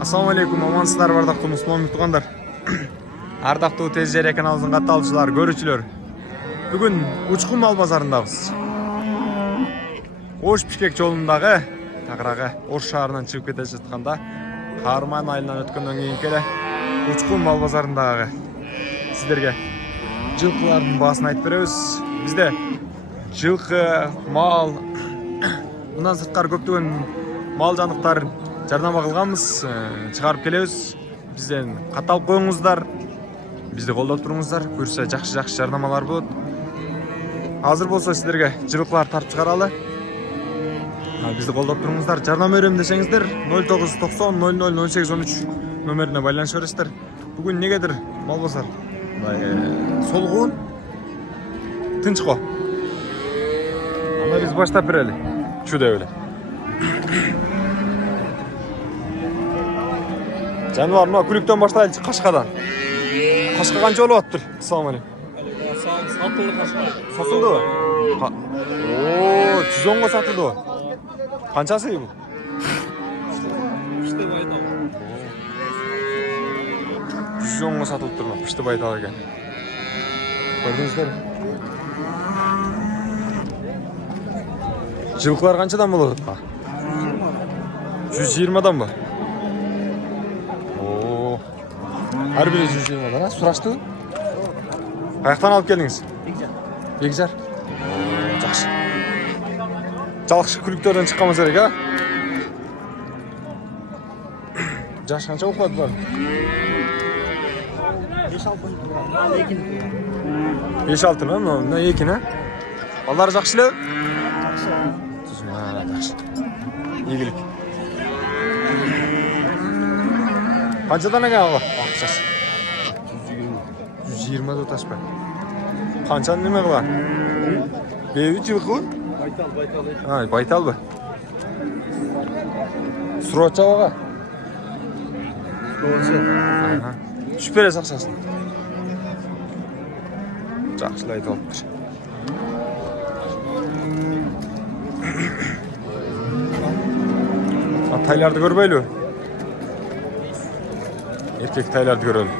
Ассалаумалейкум, амансыздар бардактуу мусулман туугандар. Ардактуу Тез Жер каналыбыздын катталуучулары, көрүүчүлөр. Бүгүн Учкун мал базарындабыз. Ош Бишкек жолундагы тагыраагы Ош шаарынан чыгып кете жатканда Каарман айылынан өткөндөн кийинки эле Учкун мал базарындагы сиздерге жылкылардын баасын айтып беребиз. Бизде жылкы, мал, мындан сырткары көптөгөн мал жандыктар жардама кылганбыз, чыгарып келебиз. Бизден катталып коюңуздар, бизди колдоп туруңуздар. Буюрса жакшы жардамалар болот. Азыр болсо сиздерге жылкылар тартып чыгаралы. Бизди колдоп туруңуздар. Жардам берем десеңиздер 0990 00 1813 номерине байланыша бересиздер. Бүгүн негедир мал базар солгуун, тынчко. Анда биз баштап берели. Чу деп эле. Жануар мына күлүктөн баштайлычы, Кашкадан. Кашка канча болуп атыптыр? Ассаламу алейкум. Сатылды Кашка. Сатылдыбы? Оо, 110го сатылдыбы? Канчасы бул? Пиште байтал. 110го сатылып турмак, пиште байтал экен. Көрдүңүздөр? Жылкылар канчадан болот? 120-дан ба? Ар бири 120-дан, сураштыбы? Каяктан алып келдиңиз? Бекжар. Жакшы. Жалкшы күлүктөрдөн чыккан керек, а? Жаш канча болуп калат булар? 5-6 мына экин, а? Балдар жакшы эле? Жакшы. Ийгилик. Канчадан экен ага? Акчасы. 120 да ташпай. Канчаны неме кылган? Беби жылкы? Байтал. Байталбы? Сурача ага? Сурача. Түшүп бересиз акчасын. Жакшылай айтып алыптыр. Тайларды көрбөйлү? Эркек тайларды көрөлү.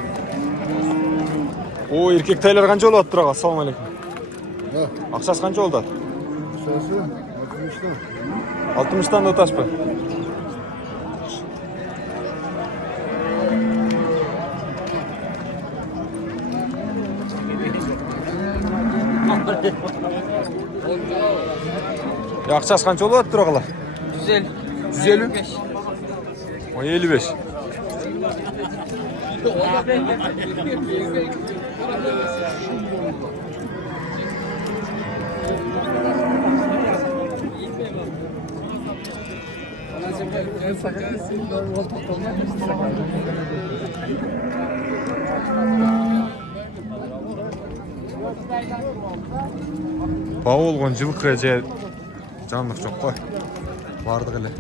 О, эркек тайлар канча болуп атыптыр ага? Ассаламу алейкум. Акчасы канча болду? Акчасы 60-тан. 60-тан да ташпы? Акчасы канча болуп атыптыр агала? 150? 55. Баа болгон жылкы же жандык жок кой. Бардык эле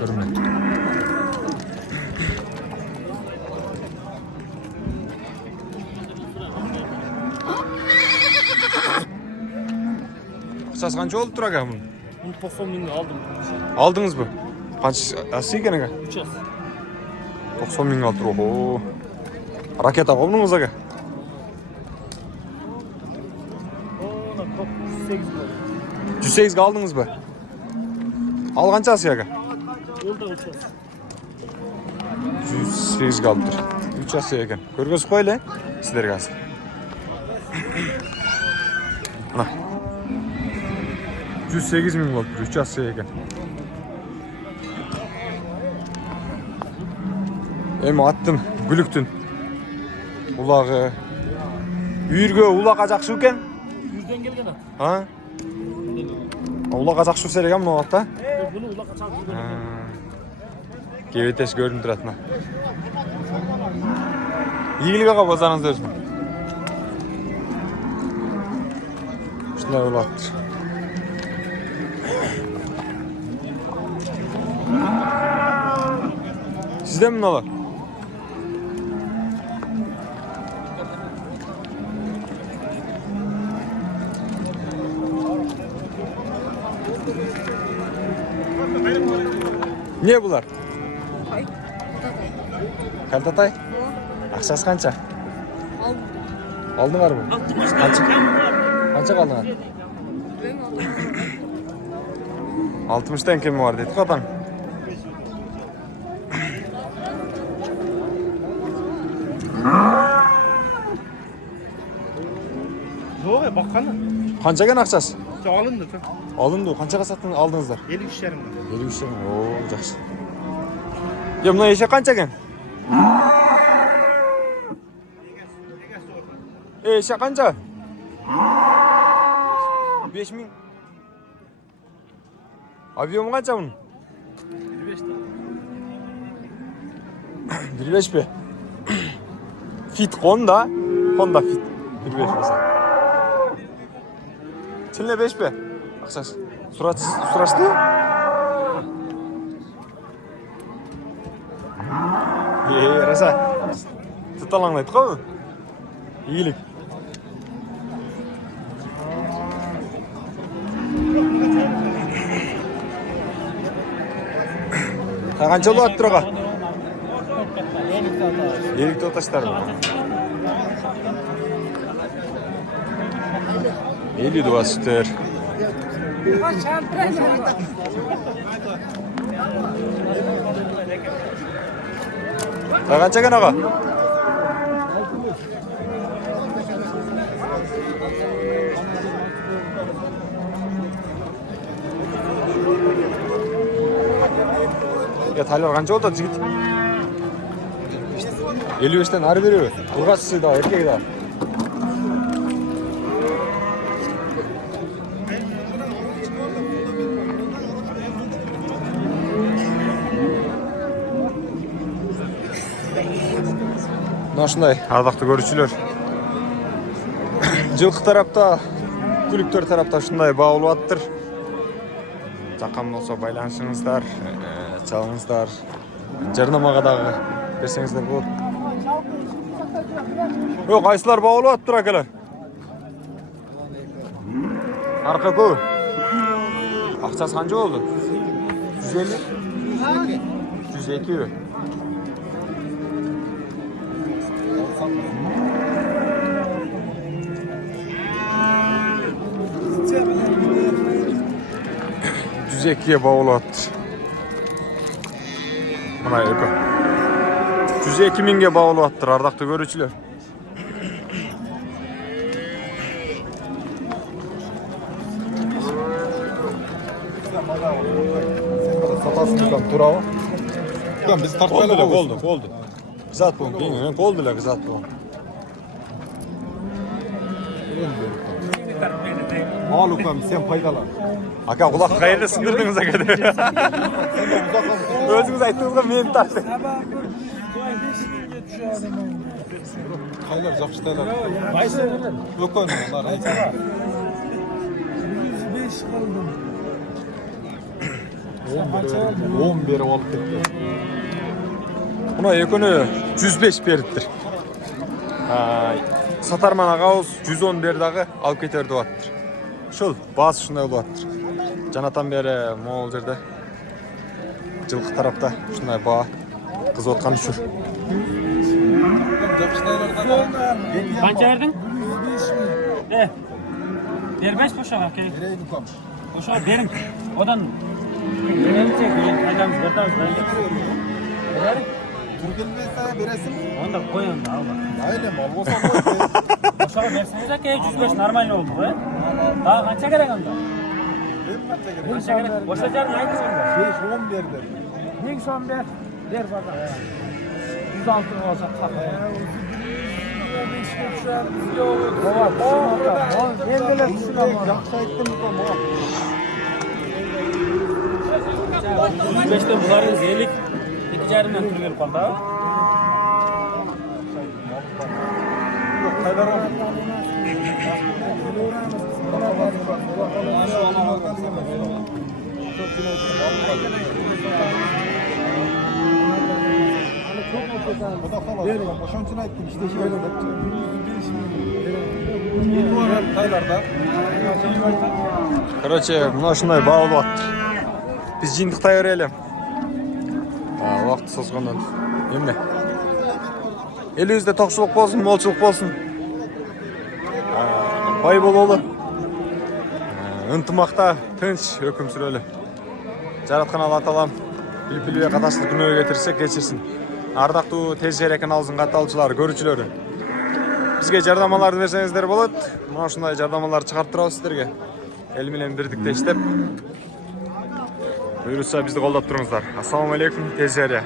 көрүнөт. Акчасы канча болуп тур ага мунун? 90 миңге алдым. Алдыңызбы? Канчасы экен ага? 3 ас. 90 миң алып тур. Ого. Ракета комдуңуз ага? 108 алдыңызбы? Ал канчасы ага? Ол да 3 ас. 108 алып тур. 3 асы экен. Көргөзүп коелу, сиздерге азыр. Мына. 108 миң болуп тур, 3 асы экен. Эми аттын, күлүктүн улагы үйүргө улакка жакшы экен? Үйүрдөн келген ат. А? Улакка жакшы болсо керек мына атта? Буну улакка чалып жүргөн. Кебетеш көрүнүп турат мына. Ийгилик ага, базарыңызда берсин. Ушундай болот. Сизден мыналар? Не булар? Калтатай? Ақшасы қанша? Алдыңар бұл? Қанша қалдыңар? 60-тен кемі бар дейді қотан. Жоқ, баққаны. Қанша кен ақшасы? Алынды. Алынды, қаншаға алдыңыздар? 53 жарым. 53 жарым, ооо, жақсы. Мына ешек қанша кен? Ешек қанша? 5000. Объемы қанша бұның? 25 пе? Фит Honda. Honda Fit. 25 болса. Çinle 5 be. Ақшасы. Сұрашты? Раса. Тұталаңдайды қой? Игілік. Қанша болады тұруға? 50 оташтар. 50-24. Қанша кен аға? Тайлар қанша болды жігіт? 55-тен ары беру. Ылғасы да, еркегі да. Нашындай ардақты көрушілер. Жылқы тарапта, күліктер тарапта шындай бауылы аттыр. Жаққан болса байланышыңыздар, чалыңыздар, жарнамаға дағы берсеңіздер болады. Қайсылар бауылы аттыр әкелер? Арқа көй. Ақшасы қанша болды? 150? 102. Düzekliğe bağlı attı. Buna yakın. 102 minge bağlı attır ardakta görücüler. Satasınızdan turava. Biz tartmayla Oldu. Kızat bu. Oldu la kızat bu. Mağlukam sen paydalan. Aka kulak kayırda sındırdınız aka. Özünüz ayttığınızda meni tarttı. Kaylar zapıştaylar. Yok oyunu onlar. 105 kaldım. 11 olup gitti. Buna yakını 105 beriptir. Satarman ağaoz 110 berdağı alıp keterdi attır. Şol bas şunday olattır. Жанатан бері мол жерде жылқы тарапта шындай баға қыз отқан үшір. Қанша бердің? 25 boşağa key. Boşağa verin. Odan verince ayağımız ortamız da Türkilmezse veresin. onda koy onda al bak. Aynen mal olsa koy. Boşağa verseniz de key 105 normal oldu bu. Daha kaça gerek onda? Kaça gerek? Boşacar mı aynı sonunda? 5-10 verdi. Ne son ver? Ver bana. 106 olacak. Beşte bularız yelik. İki carımdan tür gelip kaldı. O da kalan. Boşancına ettim işte şey öyle. Taylarda. Короче, мына ушундай баа болуп аттыр. Биз жыйынтыктай берели. Уақыт созғандан. Емне? Еліңізде тоқшылық болсын, молшылық болсын. Бай бололы. Ынтымақта, тыныш, өкім сүрелі. Жаратқан Алла Тағалам үлпілге қаташылық күнөге кетірсе кешірсін. Ардақты тез жер каналымыздың қаталшылары, көрушілері. Бізге жардамаларды берсеңіздер болады. Мына ушундай жардамаларды шығарып тұрабыз сіздерге. Ел менен бирдикте иштеп. Буйрса бизди колдоп туруңуздар. Ассаламу алейкум, тез жария.